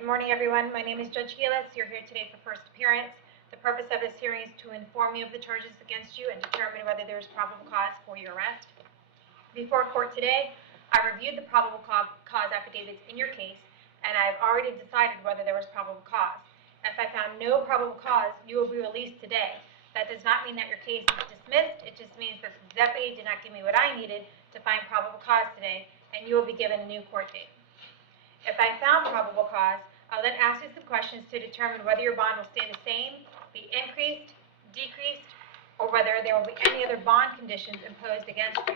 Good morning, everyone. My name is Judge Healis. You're here today for first appearance. The purpose of this hearing is to inform you of the charges against you and determine whether there is probable cause for your arrest. Before court today, I reviewed the probable cause affidavits in your case, and I've already decided whether there was probable cause. If I found no probable cause, you will be released today. That does not mean that your case is dismissed. It just means that the deputy did not give me what I needed to find probable cause today, and you will be given a new court date. If I found probable cause, I'll then ask you some questions to determine whether your bond will stay the same, be increased, decreased, or whether there will be any other bond conditions imposed against you.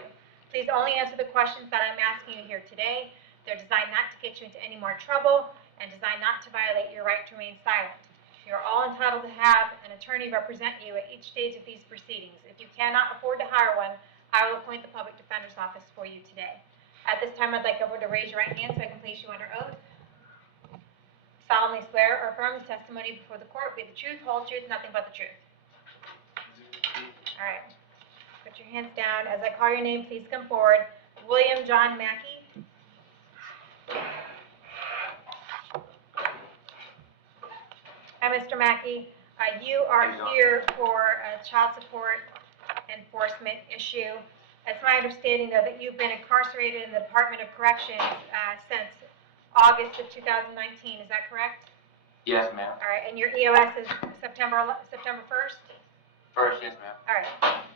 Please only answer the questions that I'm asking you here today. They're designed not to get you into any more trouble and designed not to violate your right to remain silent. You're all entitled to have an attorney represent you at each stage of these proceedings. If you cannot afford to hire one, I will appoint the public defender's office for you today. At this time, I'd like everyone to raise your right hand so I can place you under oath. Solemnly swear or affirm the testimony before the court will be the truth, whole truth, nothing but the truth. All right. Put your hands down. As I call your name, please come forward. William John Mackey. Hi, Mr. Mackey. You are here for a child support enforcement issue. It's my understanding, though, that you've been incarcerated in the Department of Corrections since August of 2019. Is that correct? Yes, ma'am. All right, and your EOS is September 1st? First, yes, ma'am. All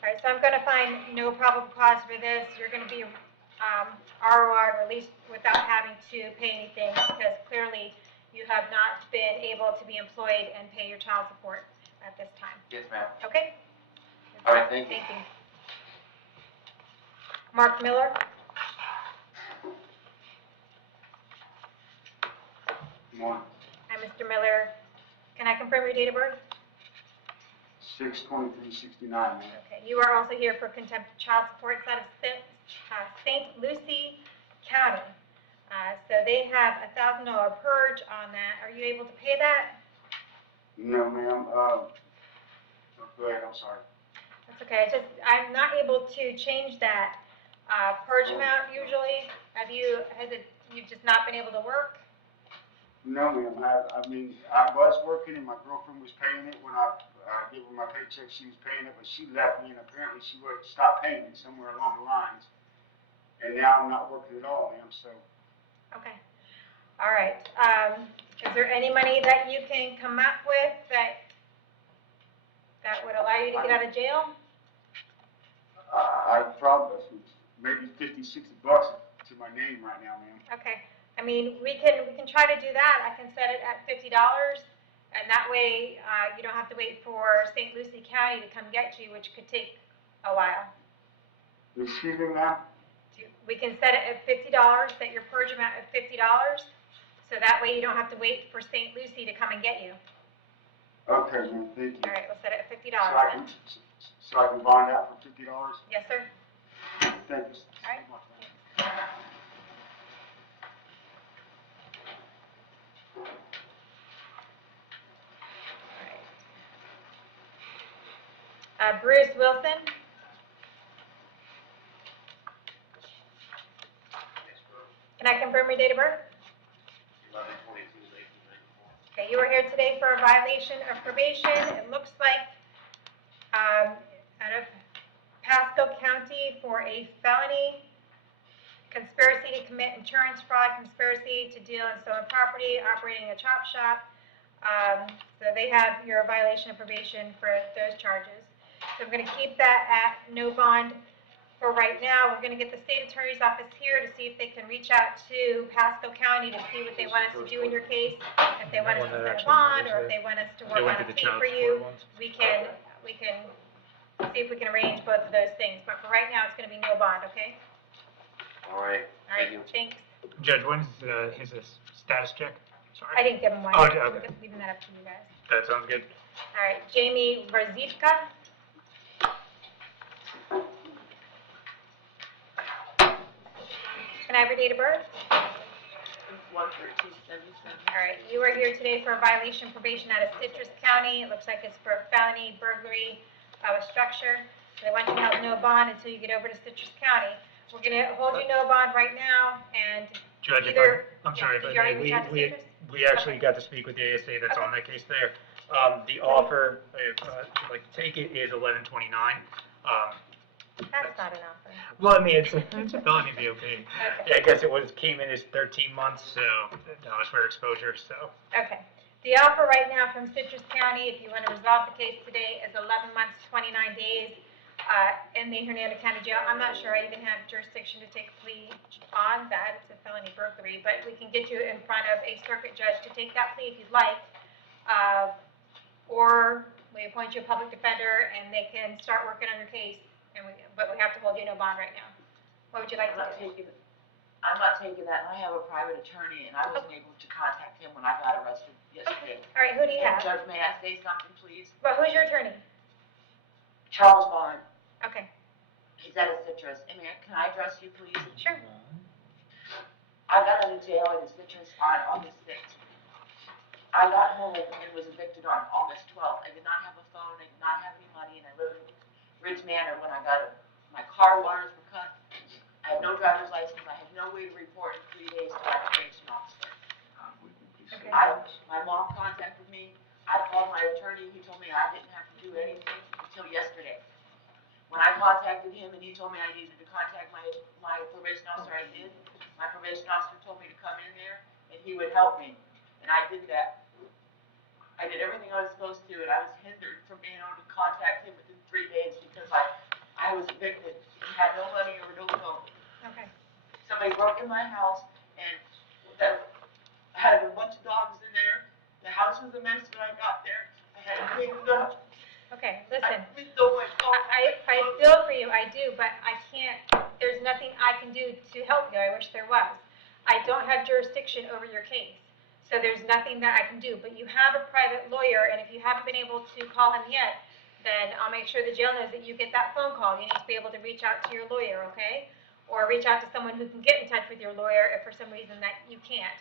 right, so I'm going to find no probable cause for this. You're going to be ROR released without having to pay anything because clearly you have not been able to be employed and pay your child support at this time. Yes, ma'am. Okay? All right, thank you. Thank you. Mark Miller. Good morning. Hi, Mr. Miller. Can I confirm your date of birth? 6/23/69, ma'am. Okay. You are also here for contempt of child support. It's out of St. Lucie County. So they have a $1,000 purge on that. Are you able to pay that? No, ma'am. Go ahead. I'm sorry. That's okay. It's just I'm not able to change that purge amount usually. You've just not been able to work? No, ma'am. I was working and my girlfriend was paying it when I gave her my paycheck. She was paying it, but she left me and apparently she would stop paying it somewhere along the lines. And now I'm not working at all, ma'am. So. Okay. All right. Is there any money that you can come up with that would allow you to get out of jail? I probably maybe $50, $60 to my name right now, ma'am. Okay. I mean, we can try to do that. I can set it at $50, and that way you don't have to wait for St. Lucie County to come get you, which could take a while. Excuse me, ma'am? We can set it at $50, set your purge amount at $50, so that way you don't have to wait for St. Lucie to come and get you. Okay, ma'am. Thank you. All right, we'll set it at $50. So I can bond out for $50? Yes, sir. Thank you. All right. Bruce Wilson. Can I confirm your date of birth? 11/22/1994. Okay, you are here today for a violation of probation. It looks like out of Pasco County for a felony, conspiracy to commit insurance fraud, conspiracy to deal in stolen property, operating a chop shop. So they have your violation of probation for those charges. So I'm going to keep that at no bond for right now. We're going to get the state attorney's office here to see if they can reach out to Pasco County to see what they want us to do in your case. If they want us to set a bond or if they want us to work on a fee for you, we can see if we can arrange both of those things. But for right now, it's going to be no bond, okay? All right. All right, thanks. Judge, when's his status check? Sorry. I didn't give him one. Oh, okay. I'm just leaving that up to you guys. That sounds good. All right, Jamie Varzivka. Can I have your date of birth? 1/13/77. All right, you are here today for a violation of probation out of Citrus County. It looks like it's for felony burglary of a structure. So they want you to have no bond until you get over to Citrus County. We're going to hold you no bond right now, and Judge, either. I'm sorry, did but you already reach out to we Citrus? we actually got to speak with the ASA that's on that case there. The offer, if you'd like to take it, is $11.29. That's not an offer. Well, I mean, it's a felony BOP. Okay. Yeah, I guess it came in as 13 months, so that was for exposure, so. Okay. The offer right now from Citrus County, if you want to resolve the case today, is 11 months, 29 days in the Hernando County Jail. I'm not sure I even have jurisdiction to take a plea on that. It's a felony burglary, but we can get you in front of a circuit judge to take that plea if you'd like. Or we appoint you a public defender and they can start working on your case, but we have to hold you no bond right now. What would you like to do? I'm not taking that, and I have a private attorney, and I wasn't able to contact him when I got arrested yesterday. All right, who do you And have? Judge, may I say something, please? Well, who's your attorney? Charles Vaughn, Okay, he's at a Citrus. And can I address you, please? sure. I got out of jail in the Citrus on August 6th. I got home and was evicted on August 12th. I did not have a phone, I did not have any money, and I lived in Ridge Manor when I got it. My car wires were cut. I had no driver's license. I had no way to report in 3 days to my probation officer. Okay. My mom contacted me. I called my attorney. He told me I didn't have to do anything until yesterday. When I contacted him and he told me I needed to contact my probation officer, I did. My probation officer told me to come in there and he would help me. And I did that. I did everything I was supposed to, and I was hindered from being able to contact him within 3 days because I was evicted and had no money or no phone. Okay. Somebody broke in my house, and I had a bunch of dogs in there. The house was a mess when I got there. I had to clean it up. Okay, listen. I missed so much. I feel for you, I do, but I can't, there's nothing I can do to help you. I wish there was. I don't have jurisdiction over your case, so there's nothing that I can do. But you have a private lawyer, and if you haven't been able to call him yet, then I'll make sure the jail knows that you get that phone call. You need to be able to reach out to your lawyer, okay? Or reach out to someone who can get in touch with your lawyer if for some reason that you can't.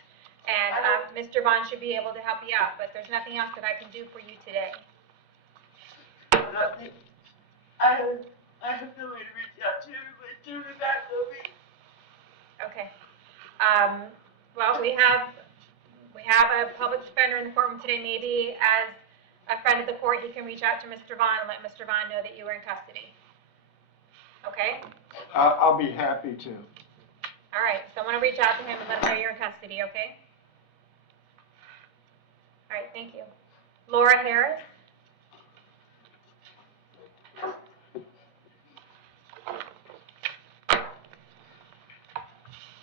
And Mr. Vaughn should be able to help you out, but there's nothing else that I can do for you today. Nothing. I have no way to reach out to everybody through the back of me. Okay. Well, we have a public defender in the courtroom today. Maybe as a friend of the court, he can reach out to Mr. Vaughn and let Mr. Vaughn know that you were in custody. Okay? I'll be happy to. All right. Someone will reach out to him and let him know you're in custody, okay? All right. Thank you. Laura Harris.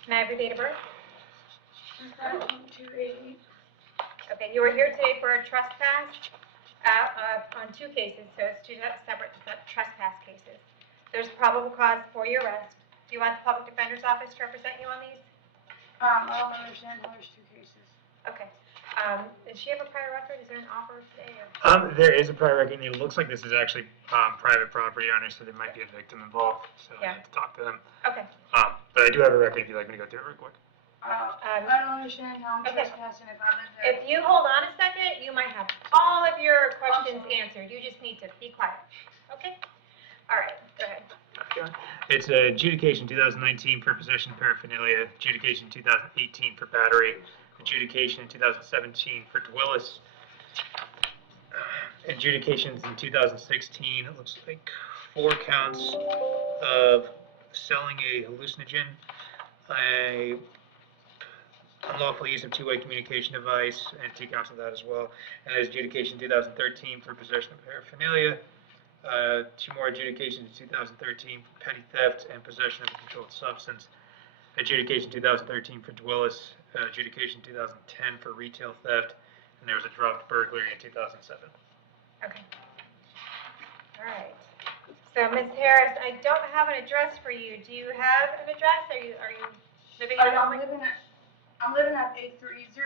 Can I have your date of birth? 280. Okay, you were here today for a trespass on 2 cases, so it's 2 separate trespass cases. There's probable cause for your arrest. Do you want the public defender's office to represent you on these? I don't understand how there's 2 cases. Okay. Does she have a prior record? Is there an offer today? Or? There is a prior record, and it looks like this is actually private property owner, so there might be a victim involved, so I have to talk to them. Okay. But I do have a record if you'd like me to go through it real quick. I don't understand how I'm Okay. trespassing if I live there. If you hold on a second, you might have all of your questions answered. You just need to be quiet. Okay? All right. Go ahead. Okay. It's adjudication 2019 for possession of paraphernalia, adjudication 2018 for battery, adjudication in 2017 for Dwillis, adjudications in 2016, it looks like 4 counts of selling a hallucinogen, a unlawful use of two-way communication device, and 2 counts of that as well. And there's adjudication 2013 for possession of paraphernalia, 2 more adjudications in 2013 for petty theft and possession of a controlled substance, adjudication 2013 for Dwillis, adjudication 2010 for retail theft, and there was a dropped burglary in 2007. Okay. All right. So, Ms. Harris, I don't have an address for you. Do you have an address? Are you living in I'm living at 8303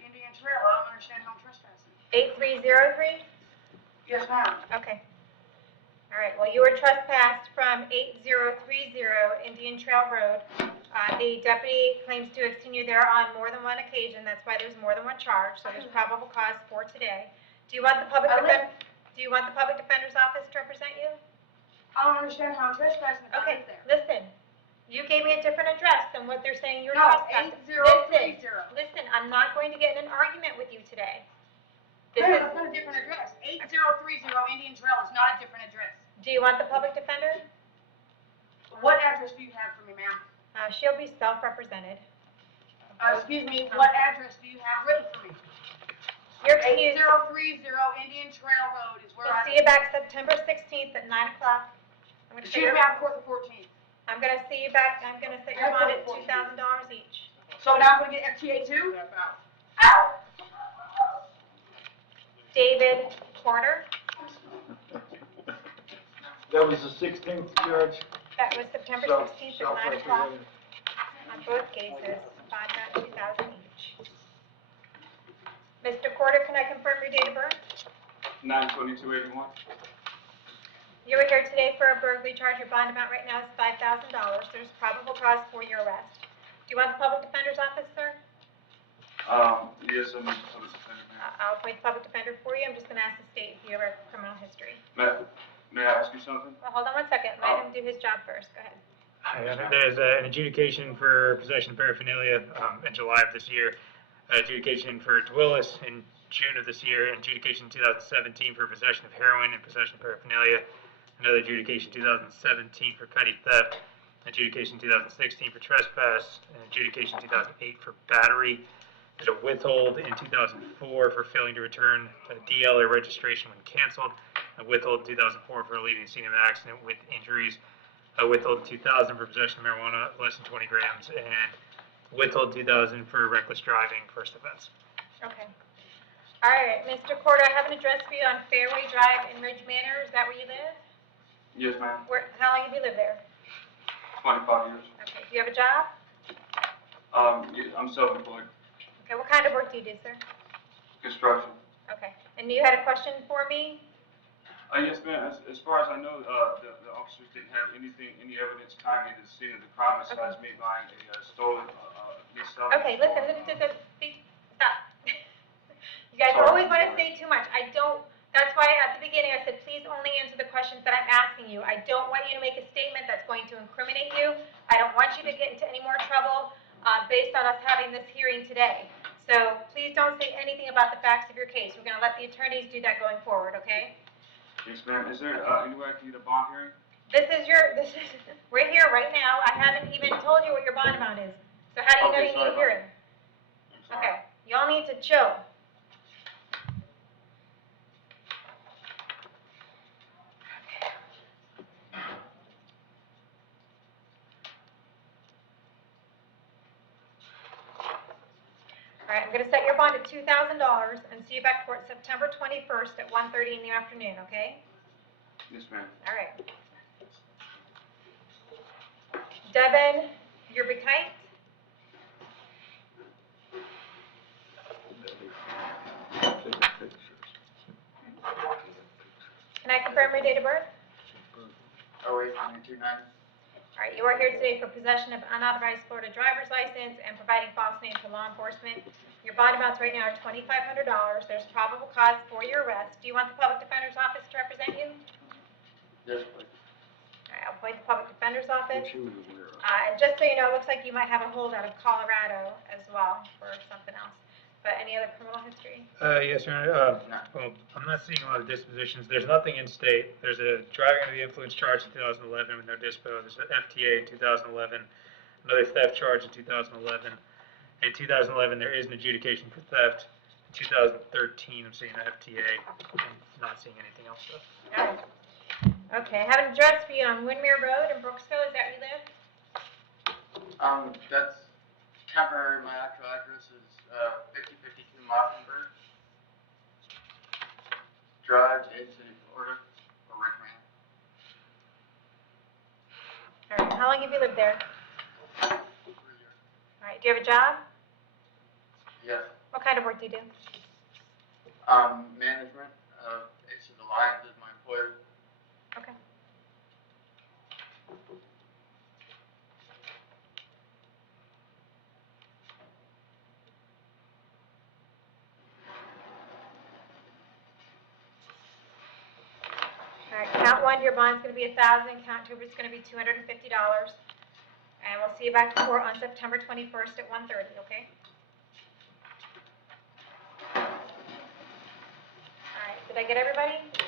Indian Trail. I don't understand how I'm trespassing. 8303? Yes, ma'am. Okay. All right. Well, you were trespassed from 8030 Indian Trail Road. The deputy claims to have seen you there on more than one occasion. That's why there's more than one charge. So there's probable cause for today. Do you want the public defender's office to represent you? I don't understand how I'm trespassing if I Okay. live there. Listen. You gave me a different address than what they're saying you're No, trespassing. 8030. Listen, I'm not going to get in an This Hey, is, that's not a different address. 8030 Indian Trail is not a different address. do you want the public defender? What address do you have for me, ma'am? She'll be self-represented. Excuse me, what address do you have written for me? You're excused. 8030 Indian Trail Road is where We'll I see you back September 16th at 9 o'clock. I'm gonna set She's your, back court the 14th. I'm gonna see you back, I'm gonna set your bond at $2,000 each. So now I'm gonna get FTA too? David Porter, That was the 16th, Judge? that was September Self- 16th at 9 o'clock self-represented. on both cases, bond amount 2,000 each. Mr. Porter, can I confirm your date of birth? 9/22/81. You were here today for a burglary charge. Your bond amount right now is $5,000. There's probable cause for your arrest. Do you want the public defender's office, sir? Yes, I'm a public defender, ma'am. I'll appoint the public defender for you. I'm just gonna ask the state if you have a criminal history. May I ask you something? Well, hold on one second. Let him do his job first. Go ahead. There's an adjudication for possession of paraphernalia in July of this year, adjudication for Dwillis in June of this year, adjudication 2017 for possession of heroin and possession of paraphernalia, another adjudication 2017 for petty theft, adjudication 2016 for trespass, and adjudication 2008 for battery. There's a withhold in 2004 for failing to return a DL or registration when canceled, a withhold in 2004 for leaving the scene of an accident with injuries, a withhold in 2000 for possession of marijuana less than 20 grams, and withhold in 2000 for reckless driving, first offense. Okay. All right, Mr. Porter, I have an address for you on Fairway Drive in Ridge Manor. Is that where you live? Yes, ma'am. How long have you lived there? 25 years. Okay. Do you have a job? I'm self-employed. Okay. What kind of work do you do, sir? Construction. Okay. And you had a question for me? Yes, ma'am. As far as I know, the officers didn't have any evidence tying me to the scene of the crime besides me buying a stolen, selling. Okay, listen, stop. You guys Sorry. always want to say too much. That's why at the beginning I said, please only answer the questions that I'm asking you. I don't want you to make a statement that's going to incriminate you. I don't want you to get into any more trouble based on us having this hearing today. So please don't say anything about the facts of your case. We're going to let the attorneys do that going forward, okay? Yes, ma'am. Is there any way I can get a bond hearing? We're here right now. I haven't even told you what your bond amount is. So how do you know Okay, you sorry need a hearing? I'm sorry. Okay, y'all need to chill. All right, I'm going to set your bond at $2,000 and see you back court September 21st at 1:30 in the afternoon, okay? Yes, ma'am. All right. Devin, you're Bekite? Can I confirm your date of birth? 08/22/90. All right, you are here today for possession of unauthorized Florida driver's license and providing false name to law enforcement. Your bond amounts right now are $2,500. There's probable cause for your arrest. Do you want the public defender's office to represent you? Yes, please. All right, I'll appoint the public defender's office. She was aware of. And just so you know, it looks like you might have a hold out of Colorado as well for something else. But any other criminal history? Yes, Your Honor. Well, I'm not seeing a lot of dispositions. There's nothing in state. There's a driving under the influence charge in 2011 with no dispo. There's an FTA in 2011, another theft charge in 2011. In 2011, there is an adjudication for theft. In 2013, I'm seeing an FTA. I'm not seeing anything else, though. All right. Okay, I have an address for you on Windmere Road in Brooksville. Is that where you live? That's temporary. My actual address is 5052 Mockingbird Drive, Dade City, Florida, or Richmond. All right, how long have you lived there? 3 years. All right, do you have a job? Yes. What kind of work do you do? Management of Aces Alliance is my employer. Okay. All right, count one, your bond's gonna be $1,000, count two, it's gonna be $250. And we'll see you back in court on September 21st at 1:30, okay? Did I get everybody?